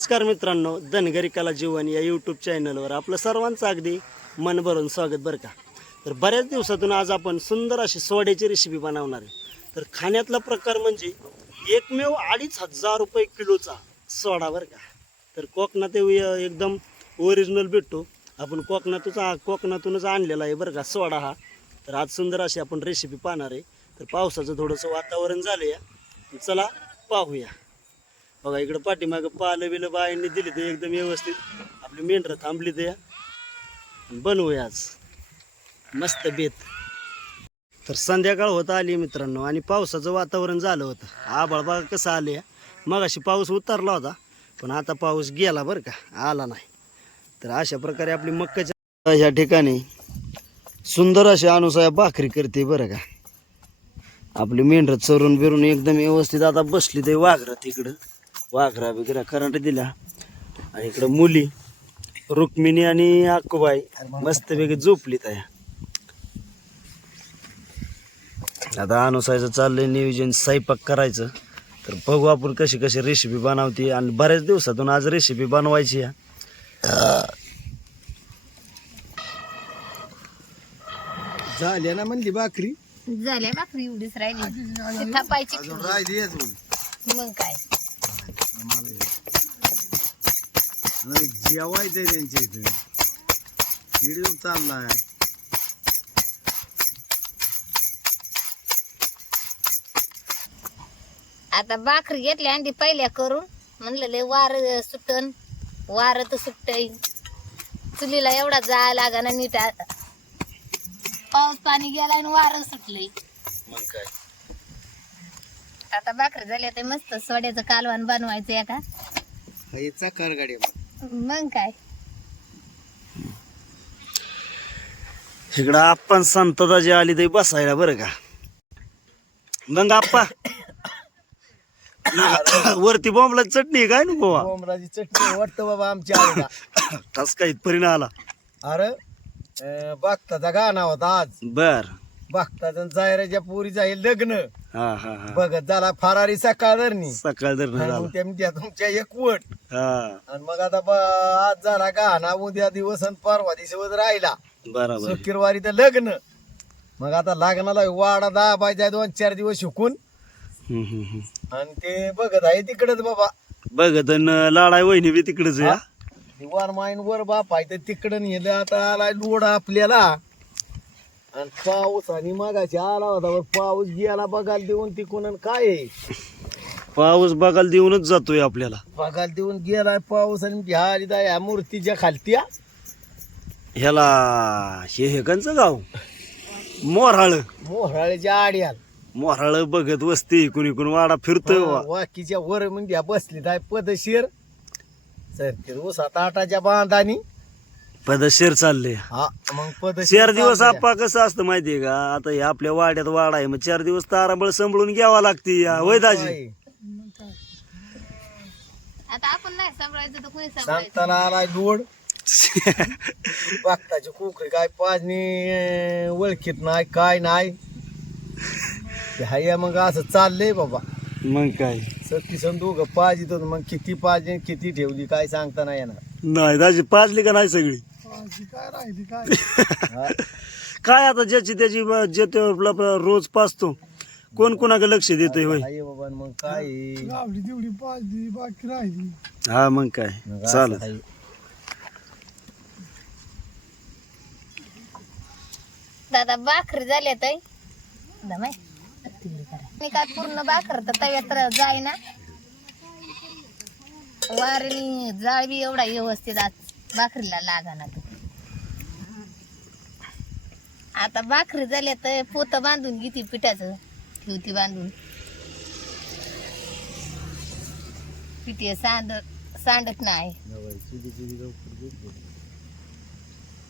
नमस्कार मित्रांनो, धनगरी कला जीवन या यूट्यूब चॅनलवर आपलं सर्वांचं अगदी मन भरून स्वागत बरं का. तर बऱ्याच दिवसातून आज आपण सुंदर अशी सोड्याची रेसिपी बनवणार आहे. तर खाण्यातला प्रकार म्हणजे एकमेव 2500 रुपये किलोचा सोडा बरं का. तर कोकणात एकदम ओरिजिनल भेटतो. आपण कोकणातूनच आणलेला आहे बरं का सोडा हा. तर आज सुंदर अशी आपण रेसिपी पाहणार आहे. तर पावसाचं थोडंसं वातावरण झालं या, चला पाहूया. बघा इकडं पाठीमागं पालं बिलं बायांनी दिली ते एकदम व्यवस्थित. आपली मेंढरं थांबली ते बनवूया आज मस्त बेत. तर संध्याकाळ होत आली मित्रांनो आणि पावसाचं वातावरण झालं होतं. आभाळ बघा कसं आले. मगाशी पाऊस उतरला होता पण आता पाऊस गेला बरं का, आला नाही. तर अशा प्रकारे आपली मक्काच्या ह्या ठिकाणी सुंदर अशी अनुसया भाकरी करते बरं का. आपली मेंढरं चरून बिरून एकदम व्यवस्थित आता बसली ते वाघरात. इकडं वाघरा वगैरे करंट दिला आणि इकडं मुली रुक्मिणी आणि अक्कूबाई मस्तपैकी झोपली त्या. आता अनुसायचं चाललंय नियोजन स्वयंपाक करायचं. तर बघू आपण कशी कशी रेसिपी बनवते आणि बऱ्याच दिवसातून आज रेसिपी बनवायची आहे. झाल्या ना म्हणली भाकरी झाल्या भाकरी एवढीच राहिली थापायची राहिली मग काय जेवायचंय त्यांच्या इथे व्हिडिओ चाललाय. आता भाकरी घेतल्या आणि पहिल्या करून म्हणलं लय वार सुटन, वार तर सुटतय, चुलीला एवढा जाळा लागा ना नीट. पाऊस पाणी गेला आणि वार सुटलंय. मग काय आता भाकरी झाल्या ते मस्त सोड्याचं कालवण बनवायचं या का. चाकार गाडी मग काय इकडं आपण संतदाजी आली ते बसायला बरं का. मग आप्पा वरती बॉम्बला चटणी आहे काय ना गोवा. कोंबडाची चटणी वाटतं बाबा आमच्या आईला. तस काही परिणाम आला. अरे बघताचा गाणं होता आज. बर बघताचा जायराच्या पोरीचं आहे लग्न. हा हा हा बघत झाला फरारी सकाळ धरणी सकाळ जर झाला. तुमच्या एक वट हा आणि मग आता आज झाला गाणा, उद्या दिवस आणि परवा दिवस राहिला बरोबर. शुक्रवारी तर लग्न. मग आता लग्नाला वाडा दाबायचा 2-4 दिवस शिकून आणि ते बघत आहे तिकडच बाबा. बघत लाडाय वहिनी बी तिकडच या. वर माईन वर बाप आहे तर तिकडं नेलं. आता आलाय लोड आपल्याला आणि पाऊस आणि मागाशी आला होता पण पाऊस गेला बघायला देऊन तिकून. आणि काय आहे? पाऊस बघायला देऊनच जातोय आपल्याला. बघायला देऊन गेलाय पाऊस आणि ह्या मूर्तीच्या खालत्या ह्याला हे कंचं गाव मोराळ. मोहराळ्याच्या आड्याल मोराळ बघत वस्ती कुणी कुणी वाडा फिरतोय. वाकीच्या वर म्हणजे बसली काय पदशीर सर ते रोज 7-8च्या बांधानी पदशीर चालले. हा मग पदशीर 4 दिवस आप्पा कसं असतं माहितीये का. आता हे आपल्या वाड्यात वाडा आहे मग 4 दिवस ताराबळ सांभाळून घ्यावा लागते. वय दाजी आता आपण नाही सांभाळायचं तर कोणी सांभाळायचं. सांगताना आलाय लोड. बागताची कुकरी काय पाजणी ओळखीत नाही काय नाही. हाय मग असं चाललंय बाबा. मग काय सत्ती संदूक पाजित होत. मग किती पाजली किती ठेवली काय सांगता नाही येणार. नाही दाजी पाजली का नाही सगळी. काय राहिली काय काय आता ज्याची त्याची जे ते रोज पाजतो कोण कोणाकडे लक्ष देतोय. होय हाय बाबा. मग काय तेवढी पाजली बाकी राहिली. हा मग काय चालत. दादा भाकरी झाल्या ताई काय पूर्ण भाकर तर तव्यात जाय ना. वारणी जाळ बी एवढा व्यवस्थित आज भाकरीला लागा ना. आता भाकरी झाल्या तर पोत बांधून घेते पिठाचं ठेवती बांधून. पिठी सांडत नाही.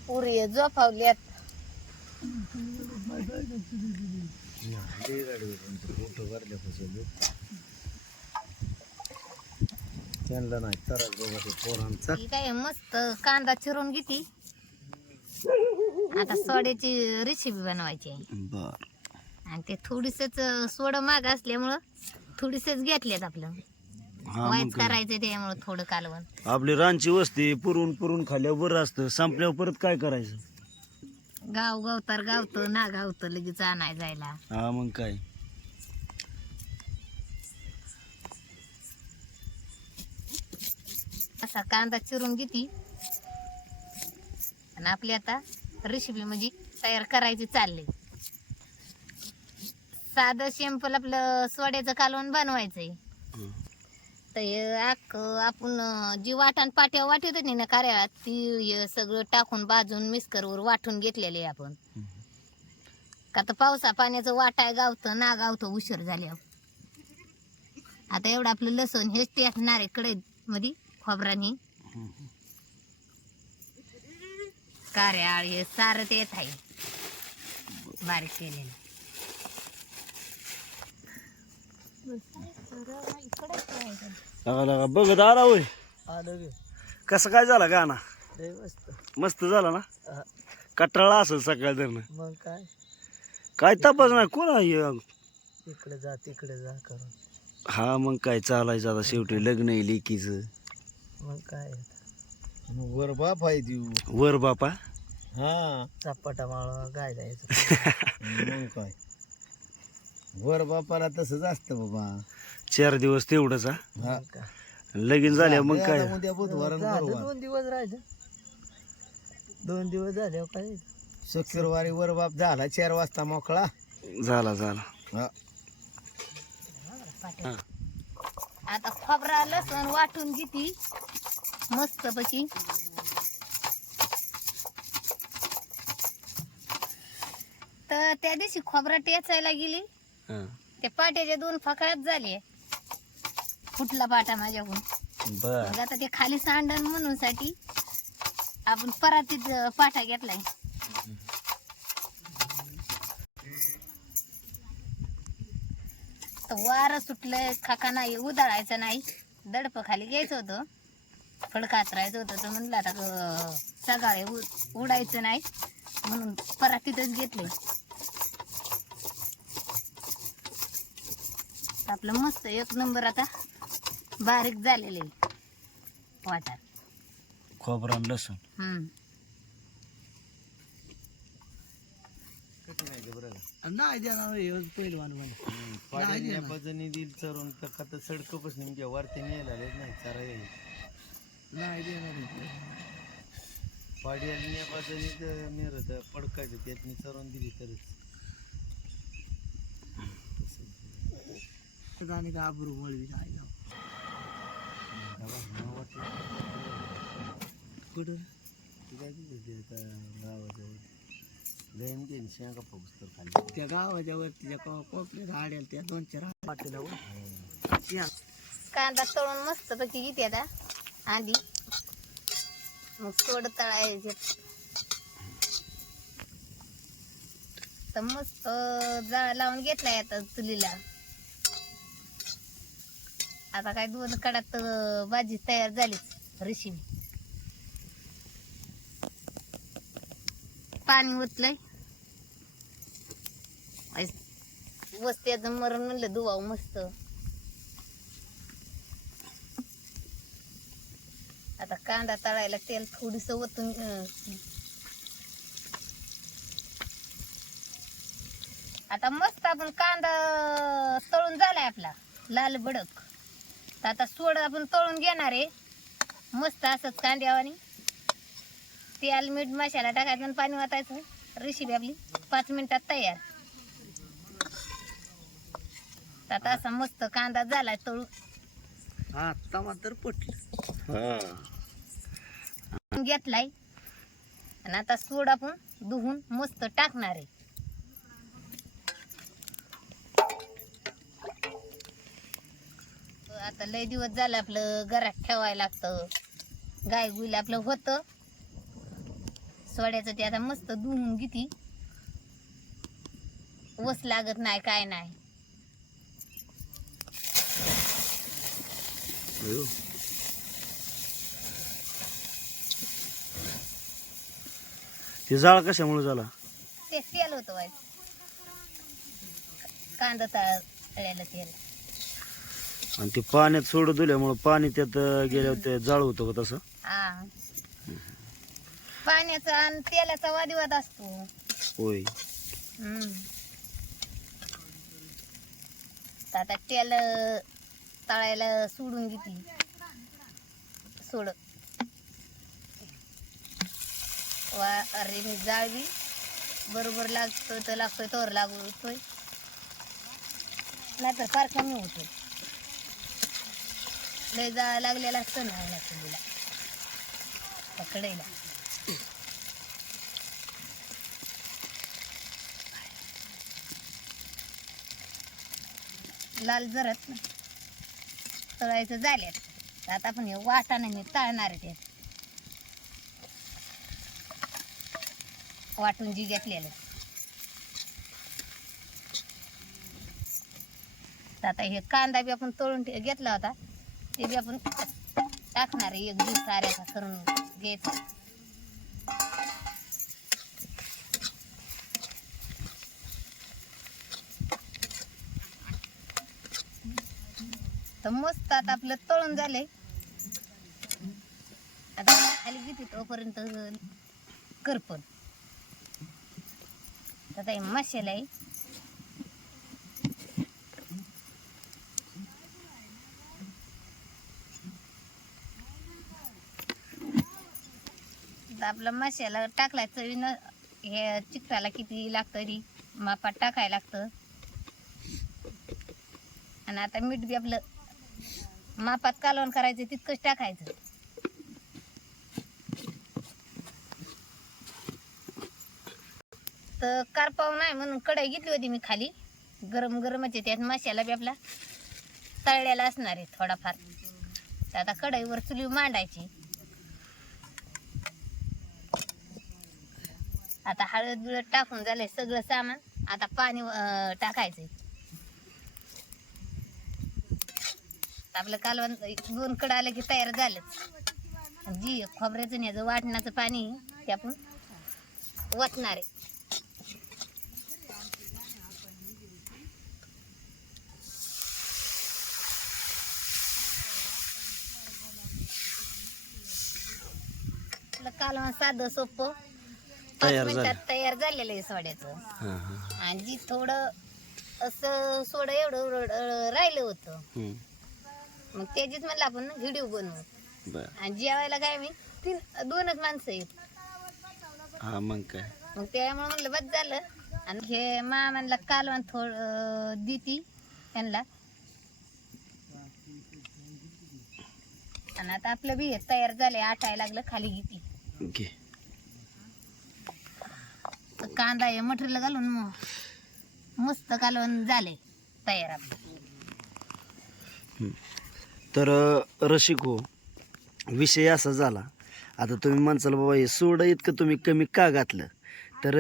पुरी झोपावल्यात. त्यांना नाही तर पोरांचा काय मस्त कांदा चिरून घेते. आता सोड्याची रेसिपी बनवायची आहे. बर आणि ते थोडीसच सोड माग असल्यामुळं थोडीसेच घेतल्यात आपलं. हा वाईच मग काय. करायचं त्यामुळे थोडं कालवण. आपली रानची वस्ती पुरून पुरून खाल्ल्यावर बरं असतं, संपल्यावर परत काय करायचं. गाव गावतर गावतं ना गावतं लगेच आणाय जायला. हा मग काय. असा कांदा चिरून घेती आणि आपली आता रेसिपी म्हणजे तयार करायची चालली. साधं सिंपल आपलं सोड्याचं कालवण बनवायचंय. हं. तर आपण जी वाटण पाट्या वाटत होती ना कार्यात ती हे सगळं टाकून भाजून मिक्सरवर वाटून घेतलेले आपण. का तर पावसा पाण्याचं वाटाय गावतं ना गावतं उशीर झाल्यावर. आता एवढं आपलं लसूण हेच टाकणार आहे कढईत मध्ये खोबरानी कार्याळ हे सारं ते येत आहे बारीक केलेलं. लगा लगा बघत आला होय. आलं गे कसं काय झाला गाणा. लय मस्त. मस्त झाला ना. हा, कटाळा असेल सकाळ धरणं. मग काय काय तपास नाही कोण आहे हे? तिकडे जा करून. हा मग काय चालायचं आता शेवटी लग्न आहे लेकीचं. मग काय वर बाप आहे देऊ. वर बापा. हा चपाटा माळा गायला यायचं. मग काय वर बापाला तसंच असतं बाबा. 4 दिवस तेवढंच. हा हा काय लगीन झाल्या मग काय. उद्या बुधवार आणि गुरुवार 2 दिवस राहिले. 2 दिवस झाले काय शुक्रवारी वर बाप झाला 4 वाजता मोकळा झाला झाला. हा. हा. आता खोबरा लसूण वाटून घेती मस्त पैकी. तर त्या दिवशी खोबरा टेचायला गेली हा. त्या पाट्याच्या 2 फकाळ्यात झाले. फुटला पाटा माझ्याकडून. बर. मग आता ते खाली सांडण म्हणून साठी आपण परातीत पाटा घेतलाय. तर वारं सुटलंय खाका नाही उधळायचं नाही दडप खाली घ्यायचं होतं फड कातरायचं होतं तर म्हणलं आता सकाळी उडायचं नाही म्हणून परातीतच घेतले. आपलं मस्त 1 नंबर आता बारीक झालेले वाटार. खोबरा आणि लसूण. नाही देणार पहिलवान पाणी दिल चरून तर सडकपासून नेमक्या वरती न्यायला नाही चारा नाही देणार. पाड्याला बाजूनी मिरत पडकायचं त्यातनी चरून दिली तरच आणि गाबरू मळवी नाही कुठं काय गावाजवळ लयन गेली शेंगा पाऊस तर खाली त्या गावाच्या वरती कोपऱ्यात आड्याला त्या 2-4 पाटीला कांदा तळून मस्त पैकी घेते आता आधी मग सोड तळायचे. तर मस्त जाळ लावून घेतलाय आता चुलीला. आता काय 2 कडात भाजी तयार झाली रेसिपी. पाणी ओतलंय वस्त्याचं मरण म्हणलं धुवाव मस्त. आता कांदा तळायला तेल थोडीस ओतून आता मस्त आपण कांदा तळून झालाय आपला लाल भडक. तर आता सोड आपण तळून घेणार आहे मस्त असंच कांद्यावानी. तेल मीठ मसाला टाकायचं आणि पाणी वाटायचं. रेसिपी आपली 5 मिनिटात तयार. आता असा मस्त कांदा झालाय तळून. हा टमाटर पटलं घेतलाय आणि आता सोड आपण धुवून मस्त टाकणार आहे. आता लय दिवस झालं आपलं घरात ठेवायला लागतं. गाय गुईल आपलं होतं सोड्याचं ते आता मस्त धुवून घेती. वस लागत नाही काय नाही. ते जाळ कशामुळे झाला. ते तेल होतं व्हायचं कांदा तळायला तेल. आणि ते पाण्यात सोडून दिल्यामुळं पाणी त्यात गेल्यावर ते जाळ होतं का तसं? हा पाण्याचा आणि तेलाचा वादविवाद असतो. होय. हम्म. तर आता तेल तळायला सोडून घेतली सोड अरे मी जाळवी बरोबर लागतोय तोर लागतोय नाहीतर फार कमी होतो. लय जाळ लागलेला असतो ना चुलीला त्या कढईला. लाल जरत ना तळायचं झाल्यात. आता आपण हे वाटाणे तळणार आहे. ते वाटून जी घेतलेलं आता हे कांदा बी आपण तळून घेतला होता ते बी आपण टाकणार आहे. एक दिवस साऱ्याचा करून घ्यायचा. तर मस्त आता आपलं तळून झालंय. आता खाली किती तोपर्यंत करपण. आता हे मसाला आहे. आपला मसाला टाकला चवीनं हे चिकटाला किती लागतं तरी मापात टाकायला लागतं. आणि आता मीठ बी आपलं मापात कालवण करायचं तितकंच टाकायचं. तर करपाव नाही म्हणून कढई घेतली होती मी खाली. गरम गरमच आहे. त्यात मसाला बी आपला तळलेला असणार आहे थोडाफार. तर आता कढईवर चुली मांडायची. आता हळद बिळद टाकून झालंय सगळं सामान. आता पाणी टाकायचंय. आपलं कालवण 2 कड आलं की तयार झालंच. जी खोबऱ्याचं न्याचं वाटणाचं पाणी ते आपण वतणार आहे. आपलं कालवण साधं सोपं 5 मिनिटात तयार झालेलं आहे सोड्याचं. आणि जी थोडं असं सोडं एवढं राहिलं होतं मग त्याचीच म्हणलं आपण व्हिडिओ बनवू. आणि जेवायला काय मी 2च माणसं आहेत. मग काय मग त्यामुळे म्हणलं बस झालं. आणि हे मामांना कालवण थोडं देती त्यांना. आणि आता आपलं बी तयार झालंय. आटायला लागलं खाली घेती. कांदा हे मटेरियल घालून मस्त कालवण झाले तयार आपलं. तर रसिक हो, विषय असा झाला. आता तुम्ही म्हणसाल बाबा हे सोडं इतकं तुम्ही कमी का घातलं. तर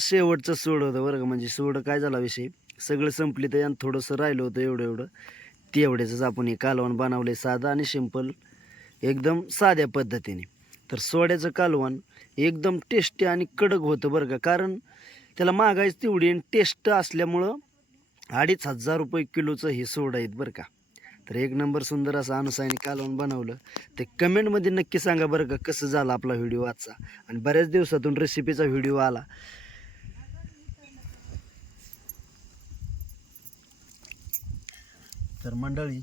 शेवटचं सोड होतं बरं का. म्हणजे सोडं काय झाला विषय सगळं संपली तर आणि थोडंसं राहिलं होतं एवढं तेवढ्याच आपण हे कालवण बनवले साधं आणि सिंपल एकदम साध्या पद्धतीने. तर सोड्याचं कालवण एकदम टेस्टी आणि कडक होतं बरं का. कारण त्याला महागाईच तेवढी आणि टेस्ट असल्यामुळं 2,500 रुपये किलोचं हे सोड आहेत बरं का. तर एक नंबर सुंदर असं अनुसाने कालवण बनवलं. ते कमेंटमध्ये नक्की सांगा बरं का कसं झालं आपला व्हिडिओ आजचा. आणि बऱ्याच दिवसातून रेसिपीचा व्हिडिओ आला. तर मंडळी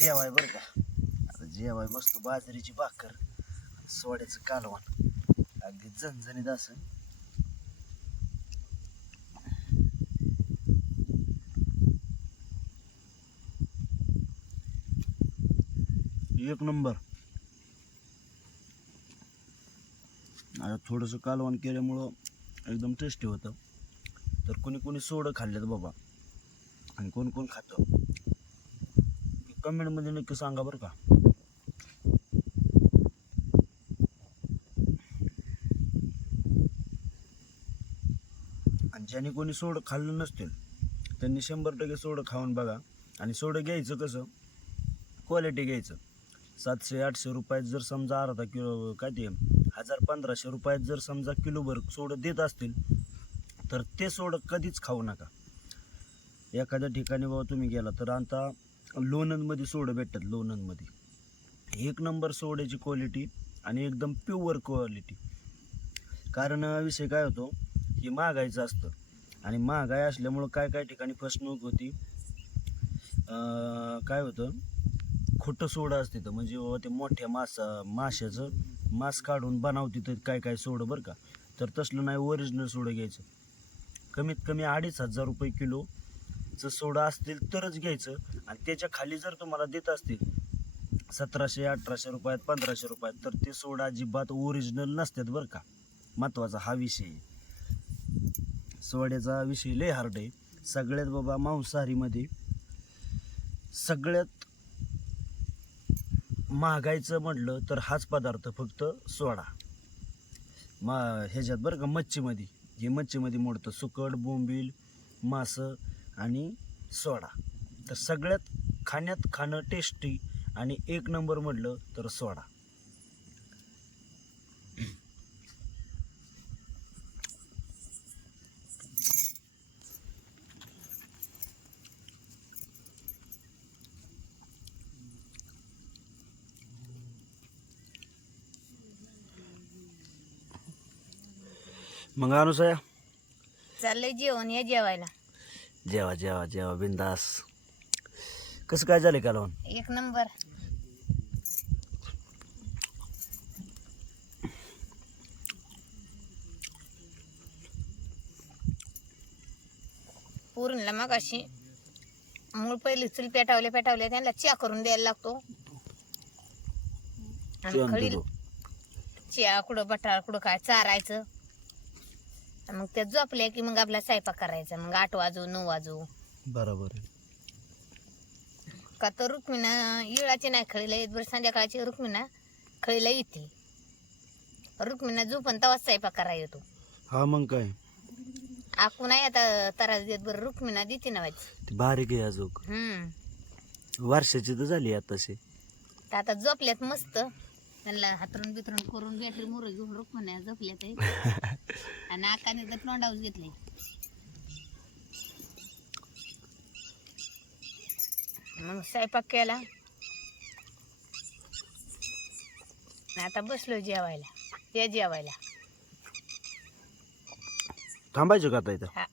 जेवाय बरं का. आता जेवाय मस्त बाजरीची भाकर सोड्याचं कालवण अगदी झणझणीत असं. एक नंबर. आता थोडंसं कालवण केल्यामुळं एकदम टेस्टी होतं. तर कोणी सोडं खाल्लेत बाबा आणि कोण खातं कमेंटमध्ये नक्की सांगा बरं का. आणि ज्यांनी कोणी सोडं खाल्लं नसतील त्यांनी 100% सोडं खाऊन बघा. आणि सोडं घ्यायचं कसं क्वालिटी घ्यायचं. 700-800 रुपयात जर समजा अर्धा किलो काय ते 1000-1500 रुपयात जर समजा किलोभर सोडं देत असतील तर ते सोडं कधीच खाऊ नका. एखाद्या ठिकाणी बाबा तुम्ही गेला तर आता लोणंदमध्ये सोडं भेटतात. लोणंदमध्ये एक नंबर सोड्याची क्वालिटी आणि एकदम प्युअर क्वालिटी. कारण विषय काय होतो, हे महागाईचं असतं आणि महागाई असल्यामुळं काय ठिकाणी फसवणूक होती. काय होतं, खोटं सोडं असते तर म्हणजे बाबा ते मोठ्या माशाचं मांस काढून बनवते तर काय सोडं बरं का. तर तसलं नाही, ओरिजिनल सोडं घ्यायचं. कमीत कमी 2,500 रुपये किलोचं सोडं असतील तरच घ्यायचं. आणि त्याच्या खाली जर तुम्हाला देत असतील 1,700-1,800 रुपयात 1,500 रुपयात तर ते सोडा अजिबात ओरिजिनल नसतात बरं का. महत्त्वाचा हा विषय आहे. सोड्याचा विषय लय हार्ड आहे. सगळ्यात बाबा मांसाहारीमध्ये सगळ्यात महागाईचं म्हटलं तर हाच पदार्थ फक्त सोडा. ह्याच्यात बरं का मच्छीमध्ये मोडतं सुकट, बोंबील, मासं आणि सोडा. तर सगळ्यात खाणं टेस्टी आणि एक नंबर म्हटलं तर सोडा. मग अनुसया, चाललंय जेवण, या जेवायला. जेवा बिंदास. कसं काय झालं कालवण? एक नंबर. पूर्णला मग अशी मूळ पहिली चूल पेटावल्या त्यांना चहा करून द्यायला लागतो. आणि खडी चहा कुठं बटाळ कुठं काय चारायचं. मग त्या झोपल्या की मग आपला स्वयंपाक करायचा. मग 8 वाजू 9 वाजू. बरोबर आहे. का तर रुक्मिणा इळाची नाही खळीला येत बरं, संध्याकाळची रुक्मिणा खळीला येते. रुक्मिणा झोपण तवाच स्वयंपाक करायला येतो. हा मग काय, आखू नाही आता त्रास देत बरं, रुक्मिणा देते ना वाची. ती बारीक आहे अजून, वर्षाची तर झाली आताशी. तर आता झोपल्यात मस्त. त्यांना हातरून बितरून करून बॅटरी मोर घेऊन रुक्मिणा झोपल्यात आणि आकाने तर तोंडावर घेतले. मग स्वयंपाक केला. आता बसलो जेवायला. ते जेवायला थांबायचं का आता इथं? हा